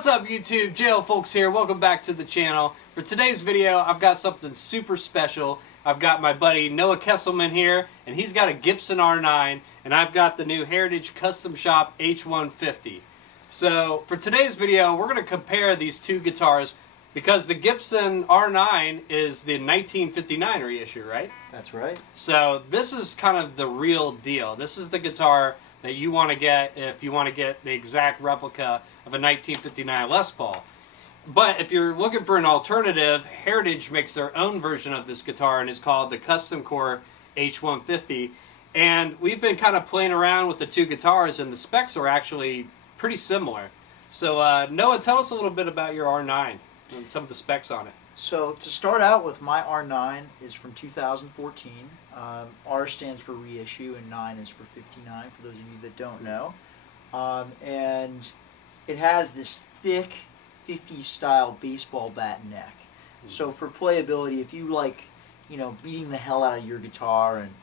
What's up YouTube? JL Fulks here. Welcome back to the channel. For today's video, I've got something super special. I've got my buddy Noah Kesselman here, and he's got a Gibson R9, and I've got the new Heritage Custom Shop H-150. So for today's video, we're going to compare these two guitars because the Gibson R9 is the 1959 reissue, right? That's right. So this is kind of the real deal. This is the guitar that you want to get if you want to get the exact replica of a 1959 Les Paul. But if you're looking for an alternative, Heritage makes their own version of this guitar and it's called the Custom Core H-150. And we've been kind of playing around with the two guitars and the specs are actually pretty similar. So Noah, tell us a little bit about your R9 and some of the specs on it. So to start out with, my R9 is from 2014. R stands for reissue and 9 is for 59 for those of you that don't know. And it has this thick 50s style baseball bat neck. So for playability, if you like, you know, beating the hell out of your guitar and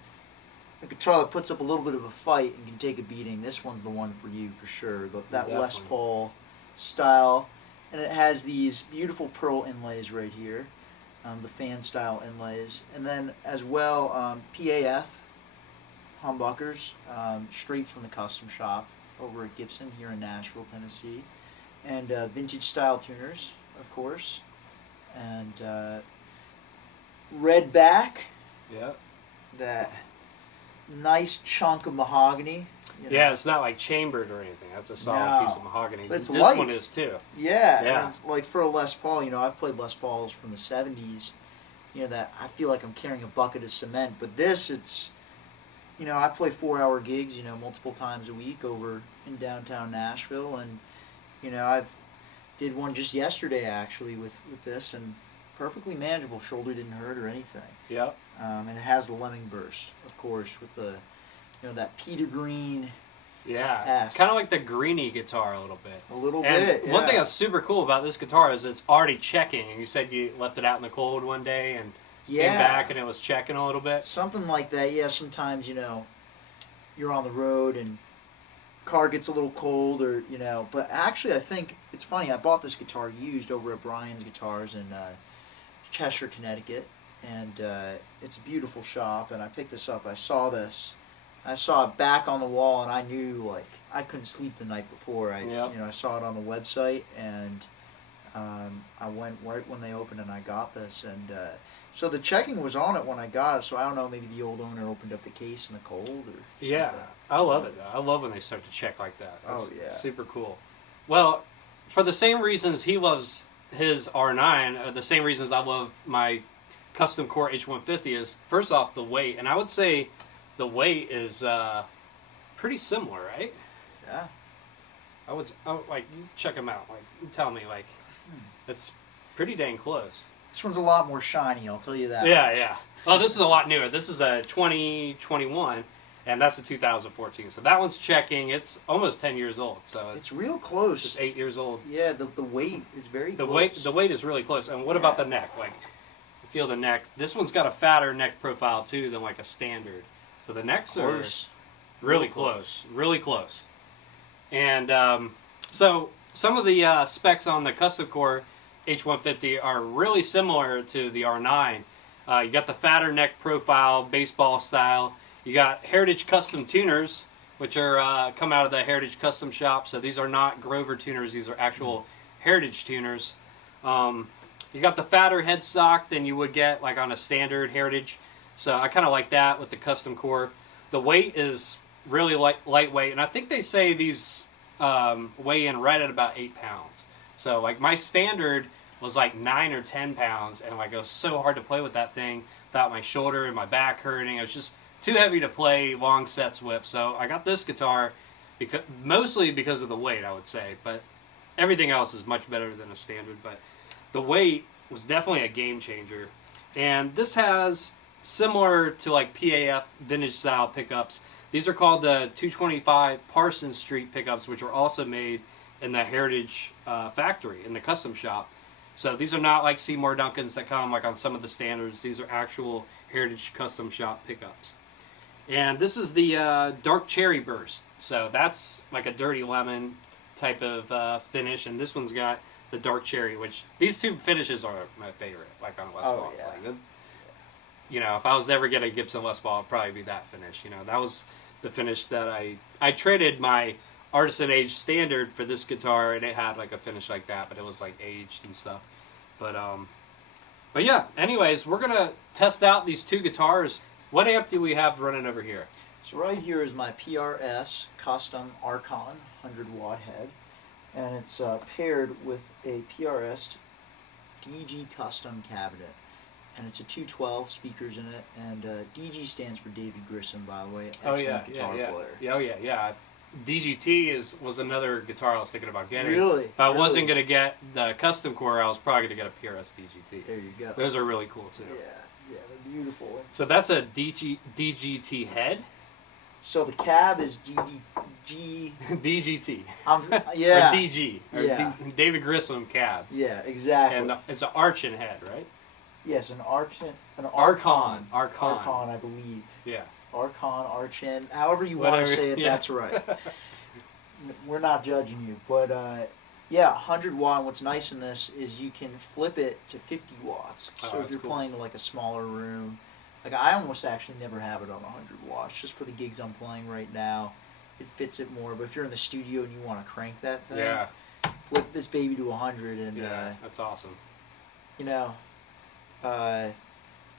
a guitar that puts up a little bit of a fight and can take a beating, this one's the one for you for sure. That Les Paul style. And it has these beautiful pearl inlays right here, the fan style inlays. And then as well, PAF humbuckers, straight from the custom shop over at Gibson here in Nashville, Tennessee. And vintage style tuners, of course. And red back. Yeah. That nice chunk of mahogany. You know. Yeah, it's not like chambered or anything. That's a solid piece of mahogany. But it's this light. one is too. Yeah, yeah. And it's like for a Les Paul, you know, I've played Les Pauls from the 70s, you know, that I feel like I'm carrying a bucket of cement. But this, it's, you know, I play 4-hour gigs, you know, multiple times a week over in downtown Nashville. And, you know, I've did one just yesterday, actually, with this, and perfectly manageable. Shoulder didn't hurt or anything. Yep. And it has the lemming burst, of course, with the, you know, that Peter Green. Yeah, kind of like the Greenie guitar a little bit. A little and bit, yeah. One thing that's super cool about this guitar is it's already checking. And you said you left it out in the cold one day and came back and it was checking a little bit. Something like that, yeah. Sometimes, you know, you're on the road and car gets a little cold or, you know. But actually, I think it's funny. I bought this guitar used over at Brian's Guitars in Cheshire, Connecticut. And it's a beautiful shop. And I picked this up. I saw this. I saw it back on the wall, and I knew, like, I couldn't sleep the night before. You know, I saw it on the website, and I went right when they opened, and I got this. And so the checking was on it when I got it. So I don't know, maybe the old owner opened up the case in the cold or something. Yeah, I love it. I love when they start to check like that. That's super cool. Well, for the same reasons he loves his R9, the same reasons I love my Custom Core H-150 is, first off, the weight. And I would say the weight is pretty similar, right? Yeah. I would like, you check them out. Like, you tell me, like, it's pretty dang close. This one's a lot more shiny, I'll tell you that. Yeah, yeah. Well, this is a lot newer. This is a 2021, and that's a 2014. So that one's checking. It's almost 10 years old. So it's real close. It's 8 years old. Yeah, the weight is very close. The weight is really close. And what about the neck? Like, you feel the neck. This one's got a fatter neck profile too than like a standard. So the necks are really close. Really close. And so some of the specs on the Custom Core H-150 are really similar to the R9. You got the fatter neck profile, baseball style. You got Heritage Custom tuners, which are come out of the Heritage Custom Shop. So these are not Grover tuners. These are actual Heritage tuners. You got the fatter headstock than you would get like on a standard Heritage. So I kind of like that with the Custom Core. The weight is really lightweight, and I think they say these weigh in right at about 8 pounds. So like my standard was like 9 or 10 pounds, and like it was so hard to play with that thing without my shoulder and my back hurting. It was just too heavy to play long sets with. So I got this guitar mostly because of the weight, I would say, but everything else is much better than a standard. But the weight was definitely a game changer, and this has, similar to like PAF vintage style pickups, these are called the 225 Parsons Street pickups, which are also made in the Heritage factory in the custom shop. So these are not like Seymour Duncans that come like on some of the standards. These are actual Heritage custom shop pickups. And this is the dark cherry burst. So that's like a dirty lemon. type of finish, and this one's got the dark cherry, which these two finishes are my favorite, like on Les Pauls. Yeah. Like, you know, if I was ever get a Gibson Les Paul, it'd probably be that finish. You know, that was the finish that I traded my Artisan Age Standard for this guitar, and it had like a finish like that, but it was like aged and stuff. But yeah. Anyways, we're gonna test out these two guitars. What amp do we have running over here? So right here is my PRS custom Archon 100-watt head, and it's paired with a PRS DG custom cabinet, and it's a 212 speakers in it, and DG stands for David Grissom, by the way. Excellent guitar player. Yeah. DGT was another guitar I was thinking about getting. Really? If I wasn't gonna get the custom core, I was probably gonna get a PRS DGT. There you go. Those are really cool too. Yeah, they're beautiful. So that's a DGT head. So the cab is DGT. Yeah. Or DG. Or Yeah. David Grissom cab. Yeah, exactly. And it's an Archon head, right? Yes, an Archon. Archon, I believe. Yeah. Archon, however you want to say it, that's right. We're not judging you, but yeah, 100 watt. What's nice in this is you can flip it to 50 watts. So if you're playing in like a smaller room, like I almost actually never have it on 100 watts, just for the gigs I'm playing right now. It fits it more. But if you're in the studio and you want to crank that thing, flip this baby to 100, and that's awesome. You know,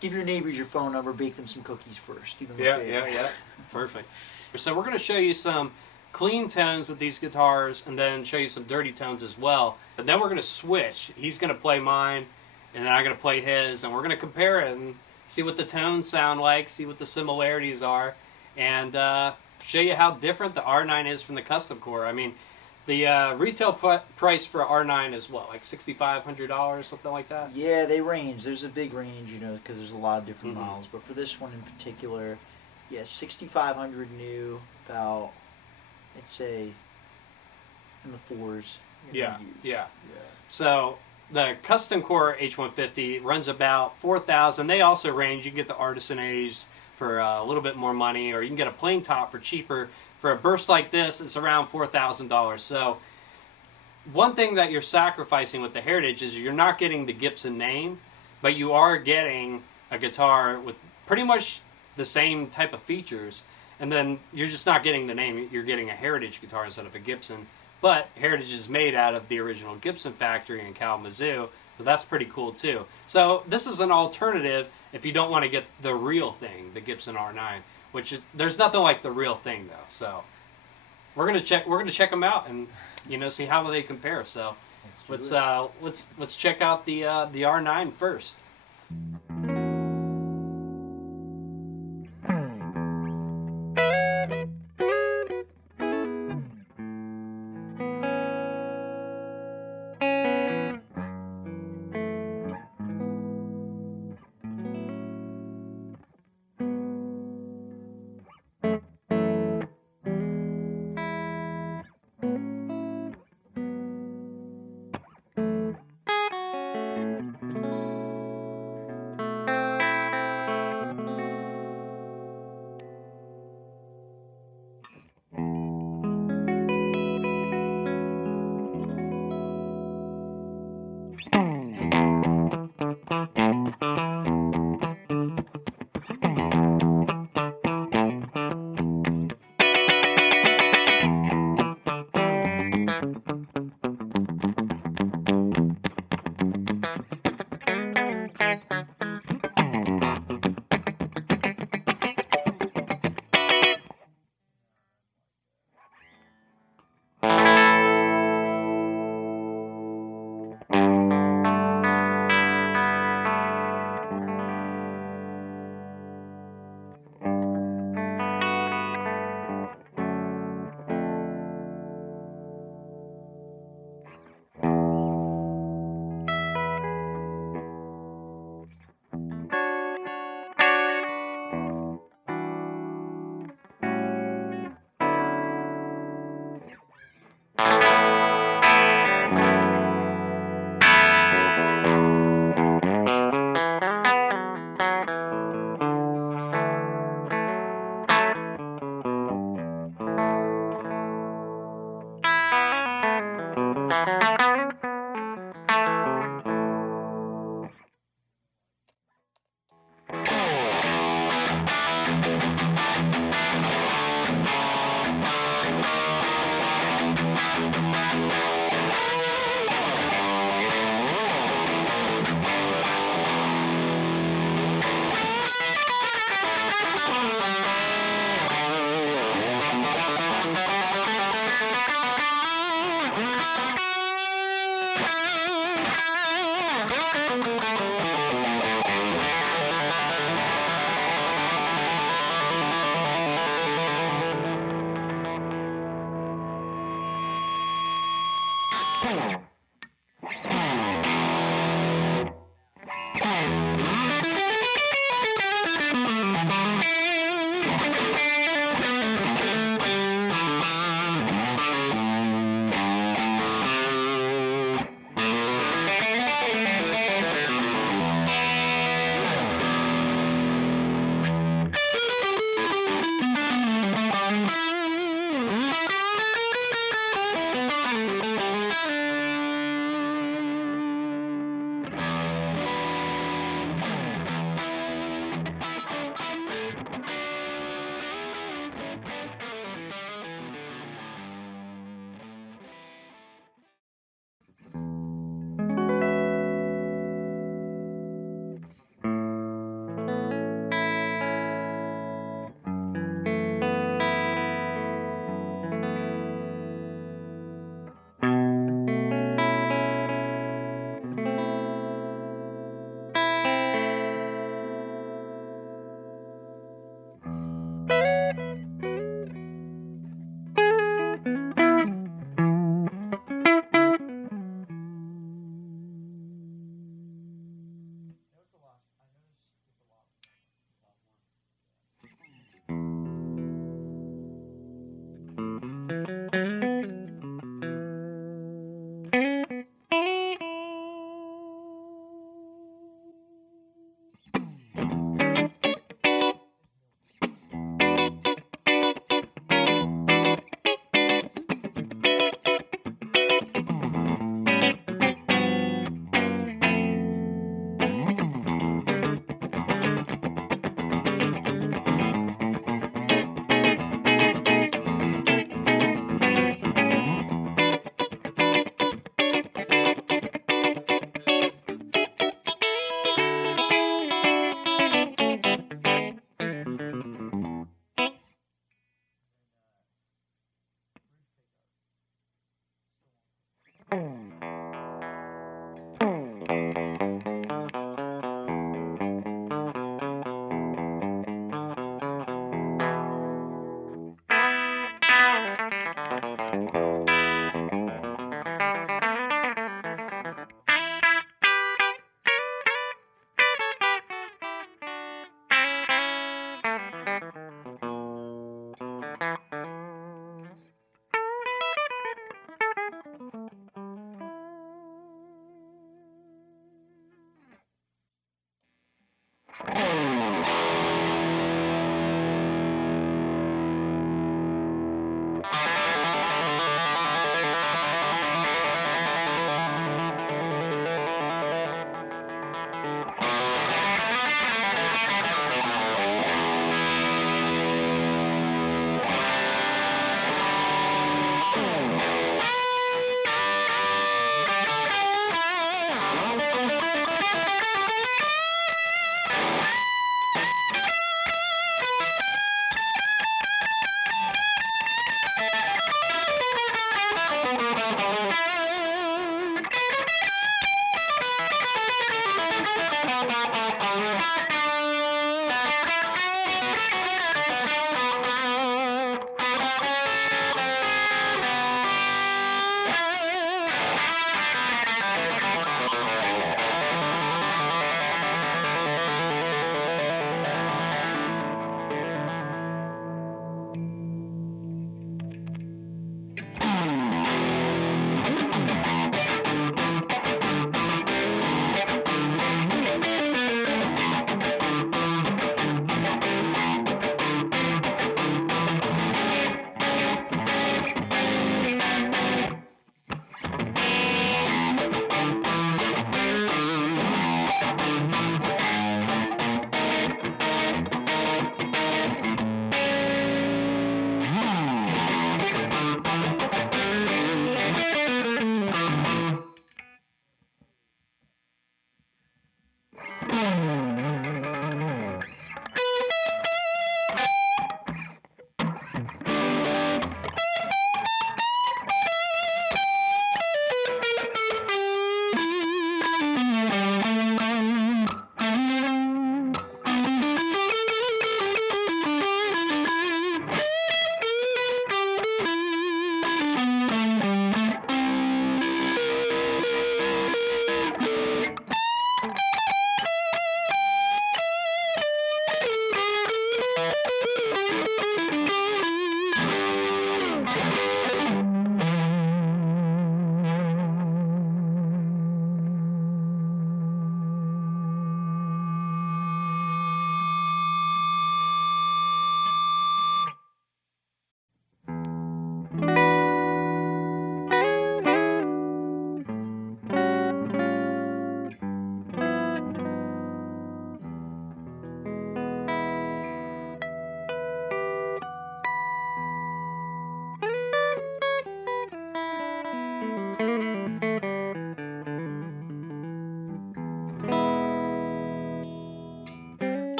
give your neighbors your phone number, bake them some cookies first. Do them a favor. Yeah. Perfect. So we're going to show you some clean tones with these guitars, and then show you some dirty tones as well. And then we're going to switch. He's going to play mine, and then I'm going to play his, and we're going to compare it and see what the tones sound like, see what the similarities are, and show you how different the R9 is from the custom core. I mean, the retail price for R9 is what, like $6,500, something like that? Yeah, they range. There's a big range, you know, because there's a lot of different models. But for this one in particular, yeah, $6,500 new, about, I'd say, in the fours. Yeah. So the custom core H-150 runs about $4,000. They also range. You can get the Artisan Age for a little bit more money, or you can get a plain top for cheaper. For a burst like this, it's around $4,000. So one thing that you're sacrificing with the Heritage is you're not getting the Gibson name, but you are getting a guitar with pretty much the same type of features. And then you're just not getting the name. You're getting a Heritage guitar instead of a Gibson. But Heritage is made out of the original Gibson factory in Kalamazoo, so that's pretty cool too. So this is an alternative if you don't want to get the real thing, the Gibson R9, which is, there's nothing like the real thing though. So we're gonna check them out and see how they compare. So let's check out the R9 first.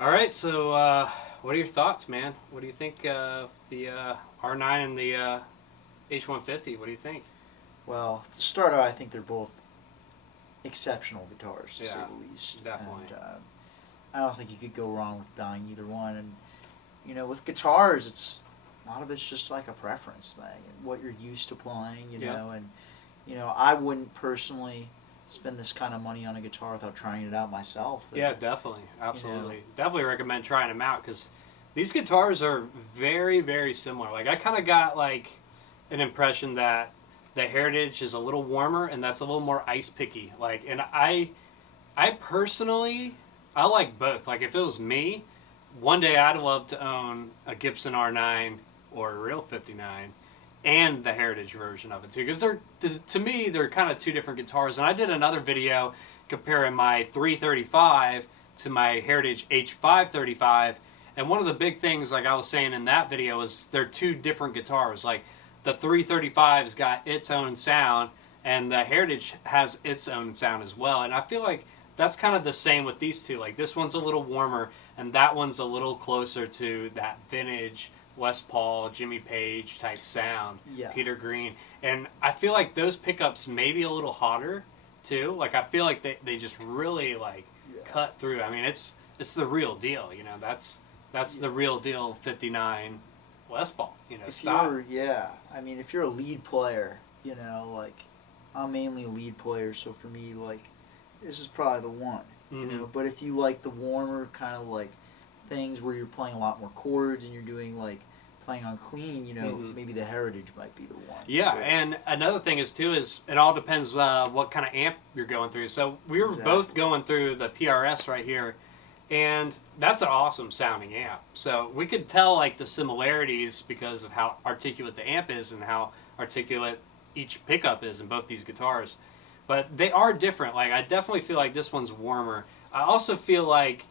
All right, so what are your thoughts, man? What do you think of the R9 and the H-150? What do you think? Well, to start out, I think they're both exceptional guitars, to say Yeah, the least. definitely. And, I don't think you could go wrong with buying either one. And, you know, with guitars, it's a lot of it's just like a preference thing and what you're used to playing, you Yeah. know. And, you know, I wouldn't personally spend this kind of money on a guitar without trying it out myself. And, Yeah, definitely, absolutely. You know. Definitely recommend trying them out because these guitars are very, very similar. Like I kind of got like an impression that the Heritage is a little warmer and that's a little more ice picky. Like, and I personally, I like both. Like if it was me, one day I'd love to own a Gibson R9 or a real 59 and the Heritage version of it too, because they're, to me, they're kind of two different guitars. And I did another video comparing my 335 to my Heritage H535, and one of the big things, like I was saying in that video, is they're two different guitars. Like the 335's got its own sound, and the Heritage has its own sound as well. And I feel like that's kind of the same with these two. Like this one's a little warmer, and that one's a little closer to that vintage Les Paul, Jimmy Page type sound, Yeah. Peter Green. And I feel like those pickups may be a little hotter too. Like I feel like they just really like cut through. I mean, it's the real deal, you know. That's the real deal 59 Les Paul, you know, If style. I mean, if you're a lead player, you know, like, I'm mainly a lead player, so for me, like, this is probably the one, you know. But if you like the warmer kind of like things where you're playing a lot more chords and you're doing like playing on clean, you know, maybe the Heritage might be the one. Yeah, But, and another thing is too is it all depends what kind of amp you're going through. So we were both going through the PRS right here, and that's an awesome sounding amp. So we could tell like the similarities because of how articulate the amp is and how articulate each pickup is in both these guitars. But they are different. Like I definitely feel like this one's warmer. I also feel like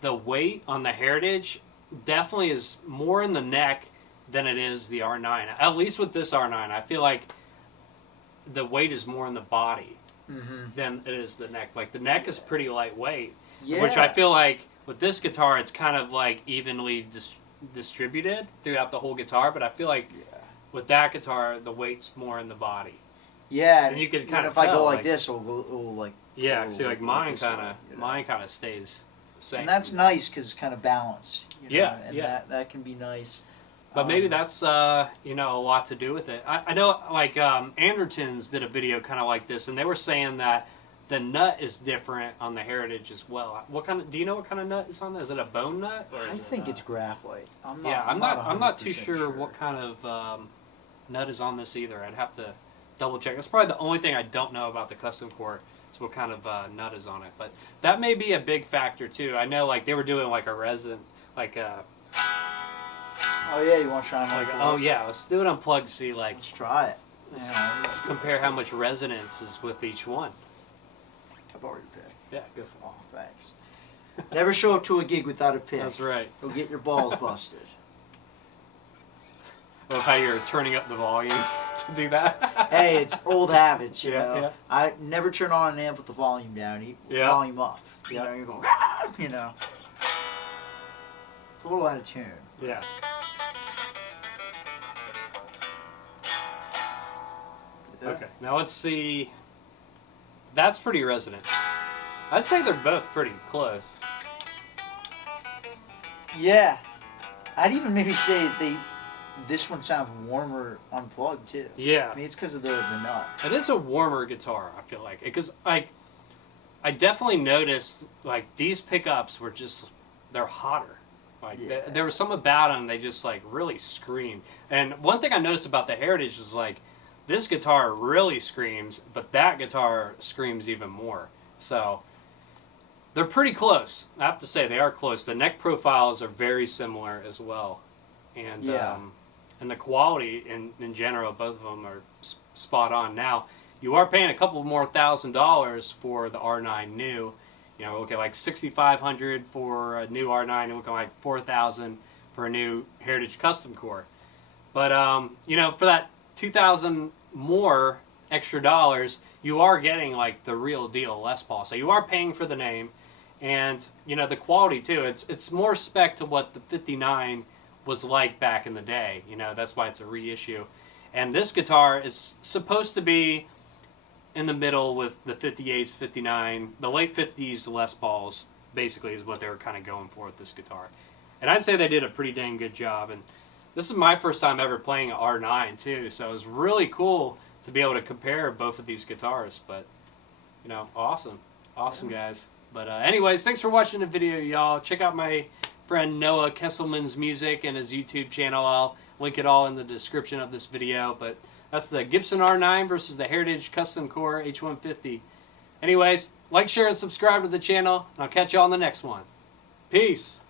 the weight on the Heritage definitely is more in the neck than it is the R9. At least with this R9, I feel like the weight is more in the body than it is the neck. Like the neck is pretty lightweight, which I feel like with this guitar, it's kind of like evenly distributed throughout the whole guitar. But I feel like with that guitar, the weight's more in the body. Yeah, and you can kind of if I go tell, like this, it'll like see, like mine kind of stays the same. And that's nice because it's kind of balanced. You know, and that can be nice. But maybe that's you know, a lot to do with it. I know like Andertons did a video kind of like this, and they were saying that the nut is different on the Heritage as well. What kind of? Do you know what kind of nut is on that? Is it a bone nut? Or is I think it's graphite. I'm not too sure what kind of nut is on this either. I'd have to double check. That's probably the only thing I don't know about the custom core. Is what kind of nut is on it. But that may be a big factor too. I know like they were doing like a resin, like a. Oh yeah, you want to try them? Like, oh yeah, let's do it unplugged. See, like, let's try it. Compare how much resonance is with each one. I've already picked. Yeah, go for it. Oh, thanks. Never show up to a gig without a pick. That's right. You'll get your balls busted. I love how you're turning up the volume to do that. Hey, it's old habits, you know. Yeah. I never turn on an amp with the volume down. Volume up. You know, you go, you know. It's a little out of tune. Yeah. Okay, now let's see. That's pretty resonant. I'd say they're both pretty close. Yeah. I'd even maybe say this one sounds warmer unplugged too. Yeah. I mean, it's because of the nut. It is a warmer guitar, I feel like. Because I definitely noticed, like, these pickups were just, they're hotter. Like, there was something about them, they just, like, really screamed. And one thing I noticed about the Heritage is, like, this guitar really screams, but that guitar screams even more. So, they're pretty close. I have to say they are close. The neck profiles are very similar as well, and and the quality in general, both of them are spot on. Now you are paying a couple more $1,000s for the R9 new. You know, we're looking like $6,500 for a new R9, and we're looking like $4,000 for a new Heritage Custom Core. But you know, for that $2,000 more extra dollars, you are getting like the real deal Les Paul. So you are paying for the name, and you know the quality too. It's more spec to what the 59 was like back in the day. You know, that's why it's a reissue. And this guitar is supposed to be in the middle with the 58s, 59, the late 50s Les Pauls, basically is what they were kind of going for with this guitar. And I'd say they did a pretty dang good job. And this is my first time ever playing an R9 too, so it was really cool to be able to compare both of these guitars. But, you know, awesome guys. But anyways, thanks for watching the video, y'all. Check out my friend Noah Kesselman's music and his YouTube channel. I'll link it all in the description of this video. But that's the Gibson R9 versus the Heritage Custom Core H-150. Anyways, like, share, and subscribe to the channel, and I'll catch you all on the next one. Peace.